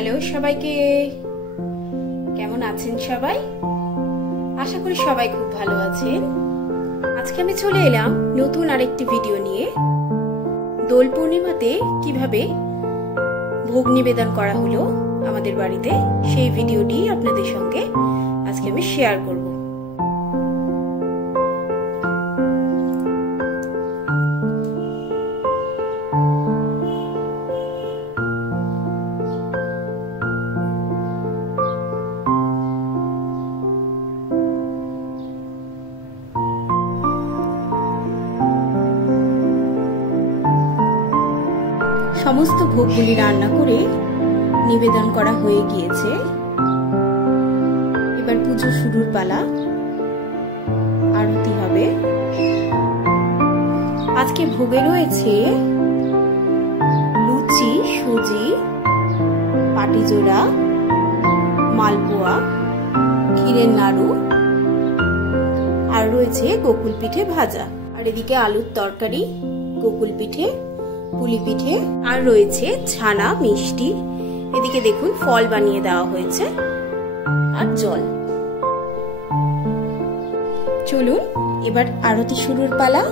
Hello সবাইকে, কেমন আছেন সবাই? আশা করি সবাই খুব ভালো আছেন। আজকে আমি চলে এলাম নতুন আরেকটি ভিডিও নিয়ে। দোল পূর্ণিমাতে কিভাবে ভোগ নিবেদন করা হলো আমাদের বাড়িতে, সেই ভিডিওটি আপনাদের সঙ্গে আজকে আমি শেয়ার করব। সমস্ত ভোগগুলি রান্না করে নিবেদন করা হয়ে গিয়েছে। এবার পুজো শুরুর পালা, আরতি হবে। আজকে ভোগে রয়েছে লুচি, সুজি, পাটিজোড়া, মালপোয়া, ক্ষীরের নাড়ু, আর রয়েছে গোকুল পিঠে ভাজা। আর এদিকে আলুর তরকারি, গোকুল পিঠে, পুলি পিঠে, আর রয়েছে ছানা, মিষ্টি। এদিকে দেখুন ফল বানিয়ে দেওয়া হয়েছে আর জল। চলুন এবার আরতি শুরুর পালা।